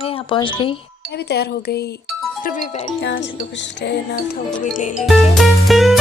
मैं यहाँ पहुँच गई। मैं भी तैयार हो गई और मैं बैठी। यहाँ से तो कुछ लेना था वो भी ले लेके।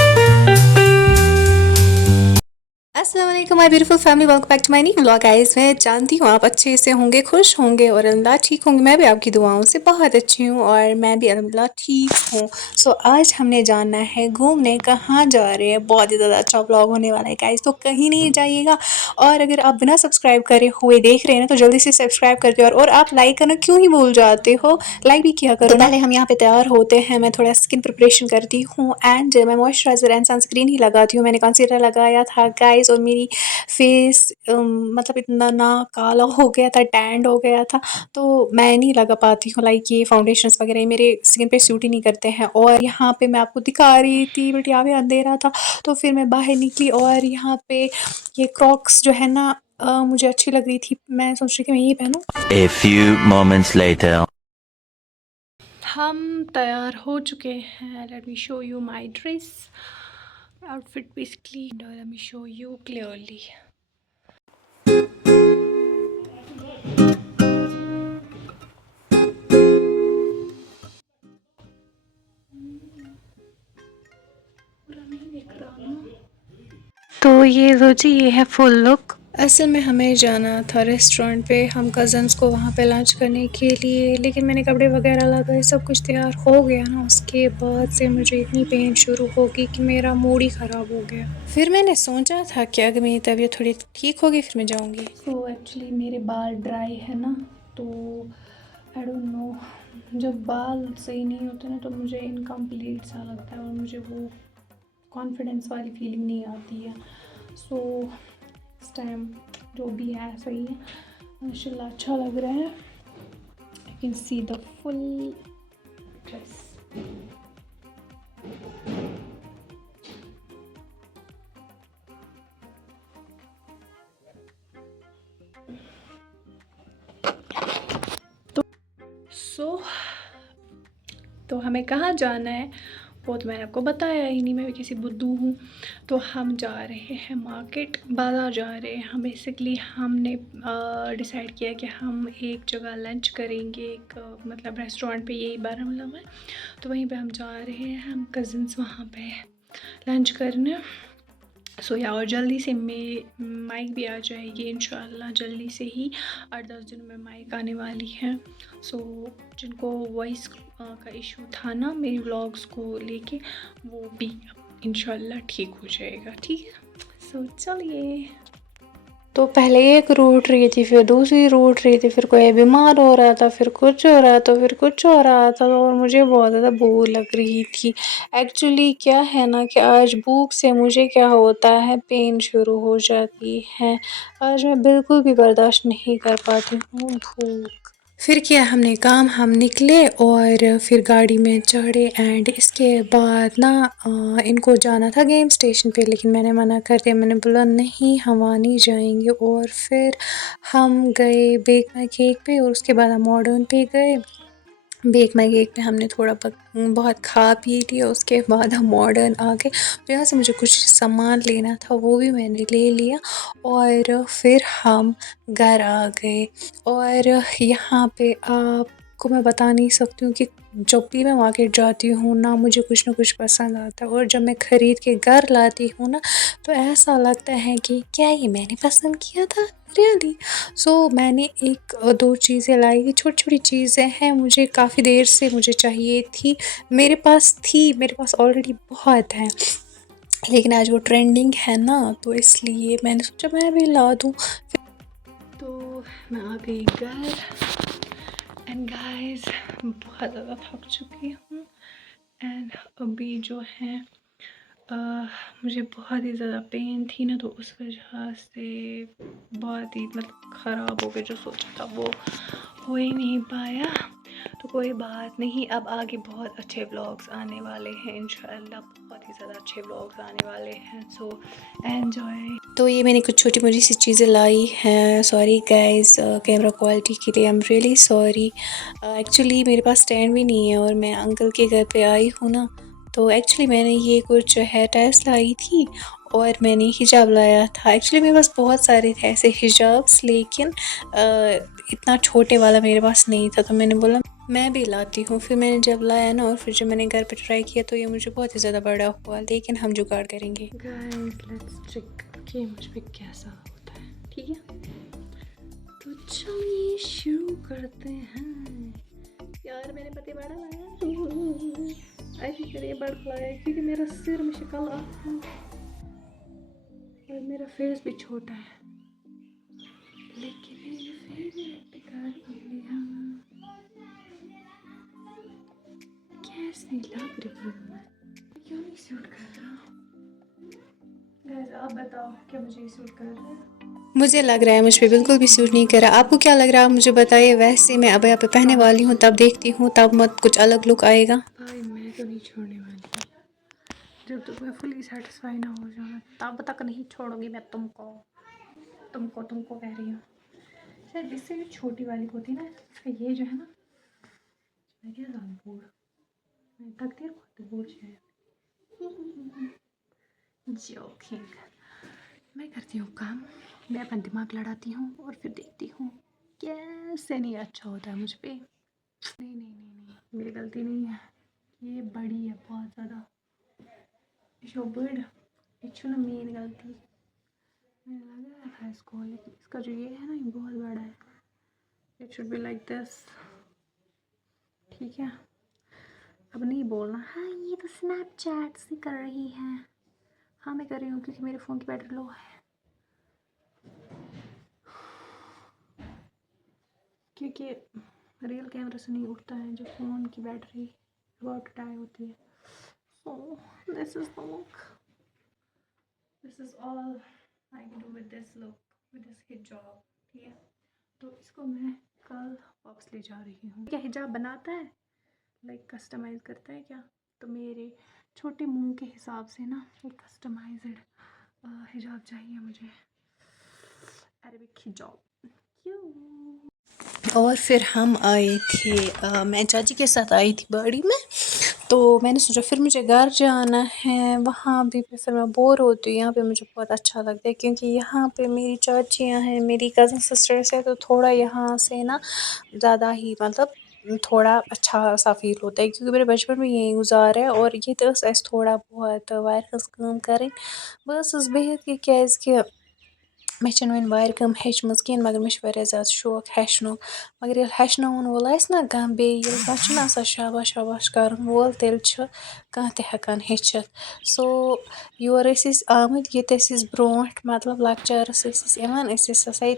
अस्सलाम वालेकुम my beautiful family, welcome back to my new vlog guys. मैं जानती हूँ आप अच्छे से होंगे, खुश होंगे और अल्हम्दुलिल्लाह ठीक होंगे। मैं भी आपकी दुआओं से बहुत अच्छी हूँ और मैं भी अल्हम्दुलिल्लाह ठीक हूँ। सो आज हमने जाना है घूमने। कहाँ जा रहे हैं? बहुत ही ज़्यादा अच्छा व्लॉग होने वाला है गाइस, तो कहीं नहीं जाइएगा। और अगर आप बिना सब्सक्राइब करे हुए देख रहे हैं ना तो जल्दी से सब्सक्राइब करके और आप लाइक करना क्यों ही भूल जाते हो, लाइक भी किया करो। तो पहले हम यहाँ पे तैयार होते हैं। मैं थोड़ा स्किन प्रिपरेशन करती हूँ एंड मैं मॉइस्चराइजर एंड सनस्क्रीन ही लगाती हूँ। मैंने कंसीलर लगाया था गाइस और मेरी फेस मतलब इतना ना काला हो गया था, टैंड हो गया था, तो मैं नहीं लगा पाती हूँ लाइक ये फाउंडेशंस वगैरह, ये मेरे स्किन पे सूट ही नहीं करते हैं। और यहाँ पे मैं आपको दिखा रही थी बट यहाँ पे अंधेरा था, तो फिर मैं बाहर निकली और यहाँ पे ये क्रॉक्स जो है ना मुझे अच्छी लग रही थी, मैं सोच रही थी मैं यही पहनूं। A few moments later. हम तैयार हो चुके हैं। Let me show you my dress outfit basically, let me show you clearly. तो ये लो जी, ये है फुल लुक। असल में हमें जाना था रेस्टोरेंट पे, हम कज़न्स को वहाँ पे लंच करने के लिए, लेकिन मैंने कपड़े वगैरह लगाए, सब कुछ तैयार हो गया ना, उसके बाद से मुझे इतनी पेन शुरू हो गई कि मेरा मूड ही ख़राब हो गया। फिर मैंने सोचा था कि अगर मेरी तबीयत थोड़ी ठीक होगी फिर मैं जाऊँगी। तो एक्चुअली मेरे बाल ड्राई है ना, तो आई डोंट नो, जब बाल सही नहीं होते ना तो मुझे इनकम्प्लीट सा लगता है और मुझे वो कॉन्फिडेंस वाली फीलिंग नहीं आती है। सो इस टाइम जो भी है सही है, माशाल्लाह अच्छा लग रहा है। You can see the full dress. So तो हमें कहाँ जाना है वो तो मैंने आपको बताया ही नहीं, मैं भी किसी बुद्धू हूँ। तो हम जा रहे हैं मार्केट, बाज़ार जा रहे हैं हम। बेसिकली हमने डिसाइड किया कि हम एक जगह लंच करेंगे, एक मतलब रेस्टोरेंट पे, यही बारामूला में, तो वहीं पे हम जा रहे हैं हम कज़न्स वहाँ पे लंच करने। सो या और जल्दी से माइक भी आ जाएगी इंशाल्लाह, जल्दी से ही 8-10 दिनों में माइक आने वाली है। सो जिनको वॉइस का इशू था ना मेरी व्लॉग्स को लेके, वो भी इंशाल्लाह ठीक हो जाएगा, ठीक है। सो चलिए। तो पहले एक रूठ रही थी, फिर दूसरी रूठ रही थी, फिर कोई बीमार हो रहा था, फिर कुछ हो रहा था, फिर कुछ हो रहा था, और मुझे बहुत ज़्यादा भूख लग रही थी। एक्चुअली क्या है ना कि आज भूख से मुझे क्या होता है, पेन शुरू हो जाती है। आज मैं बिल्कुल भी बर्दाश्त नहीं कर पाती हूँ भूख। फिर किया हमने काम, हम निकले और फिर गाड़ी में चढ़े एंड इसके बाद ना इनको जाना था गेम स्टेशन पे, लेकिन मैंने मना कर दिया। मैंने बोला नहीं हम वहाँ नहीं जाएंगे। और फिर हम गए बेक माई केक पे और उसके बाद हम मॉडर्न पे गए। बेक माई केक पे हमने थोड़ा बहुत खा पी लिया, उसके बाद हम मॉडर्न आ गए। तो यहाँ से मुझे कुछ सामान लेना था, वो भी मैंने ले लिया और फिर हम घर आ गए। और यहाँ पे आपको मैं बता नहीं सकती हूँ कि जब भी मैं मार्केट जाती हूँ ना, मुझे कुछ ना कुछ पसंद आता है, और जब मैं ख़रीद के घर लाती हूँ ना तो ऐसा लगता है कि क्या ये मैंने पसंद किया था रियली। सो मैंने एक दो चीज़ें लाई थी, छोटी छोटी चीज़ें हैं, मुझे काफ़ी देर से मुझे चाहिए थी, मेरे पास ऑलरेडी बहुत है, लेकिन आज वो ट्रेंडिंग है ना तो इसलिए मैंने सोचा मैं भी ला दूँ। तो मैं आ गई घर एंड गाइस बहुत ज़्यादा थक चुकी हूँ एंड अभी जो है मुझे बहुत ही ज़्यादा पेन थी ना, तो उस वजह से बहुत ही मतलब ख़राब हो गया, जो सोचा था वो हो ही नहीं पाया। तो कोई बात नहीं, अब आगे बहुत अच्छे व्लॉग्स आने वाले हैं इंशाल्लाह, बहुत ही ज़्यादा अच्छे व्लॉग्स आने वाले हैं। So enjoy. तो ये मैंने कुछ छोटी मोटी सी चीज़ें लाई हैं। सॉरी गाइस कैमरा क्वालिटी के लिए, I am really sorry. Actually मेरे पास स्टैंड भी नहीं है और मैं अंकल के घर पे आई हूँ ना, तो एक्चुअली मैंने ये कुछ हेयर टाइल्स लाई थी और मैंने हिजाब लाया था। एक्चुअली मेरे पास बहुत सारे थे ऐसे हिजाब्स, लेकिन इतना छोटे वाला मेरे पास नहीं था, तो मैंने बोला मैं भी लाती हूँ। फिर मैंने जब लाया ना और फिर जब मैंने घर पे ट्राई किया तो ये मुझे बहुत ही ज़्यादा बड़ा हुआ, लेकिन हम जुगाड़ करेंगे। गाइस लेट्स चेक कि मुझ पे कैसा होता है, ठीक है। तो चलिए शुरू करते हैं। यार मैंने पति बड़ा लाया, ऐसे करिए बड़ा लाया क्योंकि मेरा सिर में शक्ल आता है और मेरा फेस भी छोटा है, लेकिन मेरे फेवरेट कर लिया। कैसी लग रही हूँ मैं, क्यों नहीं सूट कर रहा? गाइस आप बताओ क्या मुझे सूट कर रहा है? मुझे लग रहा है मुझ पे बिल्कुल भी सूट नहीं कर रहा। आपको क्या लग रहा है आप मुझे बताइए। वैसे मैं अब यहाँ पे पहनने वाली हूँ, तब देखती हूँ, तब मत कुछ अलग लुक आएगा। भाई मैं तो नहीं छोड़ने वाली, जब तक मैं फुली सेटिस्फाई ना हो जाऊँ तब तक नहीं छोड़ूंगी मैं तुमको। तुमको कह रही हूँ। शायद इससे जो छोटी वाली होती ना, इसका ये जो है ना, मैं क्या जानूँ बोल, मैं तकदीर को बोल जाए। जोकिंग। मैं करती हूँ काम, मैं अपना दिमाग लड़ाती हूँ और फिर देखती हूँ कैसे नहीं अच्छा होता है मुझ पे। नहीं, मेरी गलती नहीं है, ये बड़ी है बहुत ज़्यादा। शो बर्ड ना मेन गलती, मैंने लगाया था इसको, लेकिन इसका जो ये है ना ये बहुत बड़ा है। It should be like this, ठीक है। अब नहीं बोलना हाँ ये तो स्नैपचैट से कर रही है। हाँ मैं कर रही हूँ क्योंकि मेरे फ़ोन की बैटरी लो है, क्योंकि रियल कैमरा से नहीं उठता है जो फ़ोन की बैटरी बहुत डाई होती है। So this is the look, this is all I can do with this look, with this हिजाब, ठीक है। तो इसको मैं कल वापस ले जा रही हूँ। क्या हिजाब बनाता है, लाइक कस्टमाइज़ करता है क्या? तो मेरे छोटे मुंह के हिसाब से ना एक कस्टमाइज्ड हिजाब चाहिए मुझे, अरबिक हिजाब। क्यों? और फिर हम आए थे मैं चाची के साथ आई थी गाड़ी में, तो मैंने सोचा फिर मुझे घर जाना है, वहाँ भी फिर मैं बोर होती हूँ। यहाँ पे मुझे बहुत अच्छा लगता है क्योंकि यहाँ पे मेरी चाचियाँ हैं, मेरी कज़न सिस्टर्स है, तो थोड़ा यहाँ से ना ज़्यादा ही मतलब थोड़ा अच्छा सा फील होता है क्योंकि मेरे बचपन में यही गुजारा है। और ये तो ऐसे थोड़ा बहुत वायरस काम करें बस बिहत कि क्या मे वह वार कम हेचम कहें, मगर मे वारिया ज़्यादा शौक हेचनुक। मगर ये हेचनावन वोल ना कह बे शाबाश शाबाश कर वोल तेल कह हेकान हेचित। सो योर आमत ये ब्रोट मतलब लकचारस हसा ये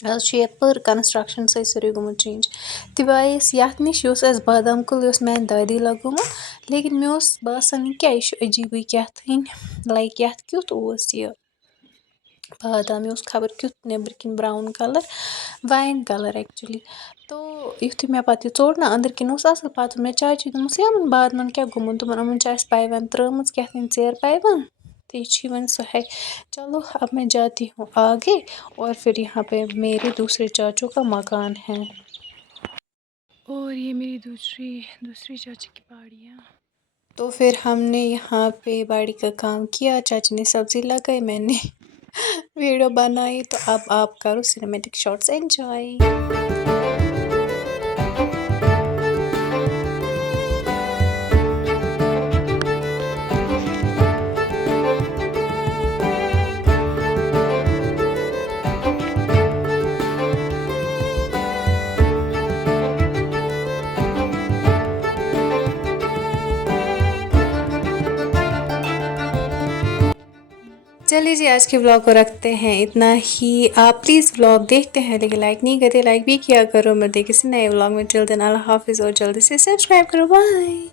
आज पर कंस्ट्रक्शन सारे गोमुत चेंज। तब आयस ये नश बादाम कुल मैंने दादी लगोमुत, लेकिन मे बासान यह क्या अजीबी कैथिन लाइक ये क्युत यह बादाम, यह खबर क्युत नेबर किन brown colour wine colour actually. तो युथु मे पे चोड़ ना अंदर किन असल पे मे चाची दोपस यमन बादामन क्या गोमुत, दोपन यमन पाइवन त्रमज कैथिन चेर पाइवन, तो ये वन सो है। चलो अब मैं जाती हूँ आगे और फिर यहाँ पे मेरे दूसरे चाचू का मकान है। और ये मेरी दूसरी चाची की बाड़ियाँ। तो फिर हमने यहाँ पे बाड़ी का काम किया, चाची ने सब्ज़ी लगाई, मैंने वीडियो बनाई। तो अब आप करो सिनेमैटिक शॉट्स एंजॉय। चलिए जी आज के व्लॉग को रखते हैं इतना ही। आप प्लीज़ व्लॉग देखते हैं लेकिन लाइक नहीं करते, लाइक भी किया करो। मिलते किसी नए व्लॉग में। टिल देन अल्लाह हाफिज़ और जल्दी से सब्सक्राइब करो। बाय।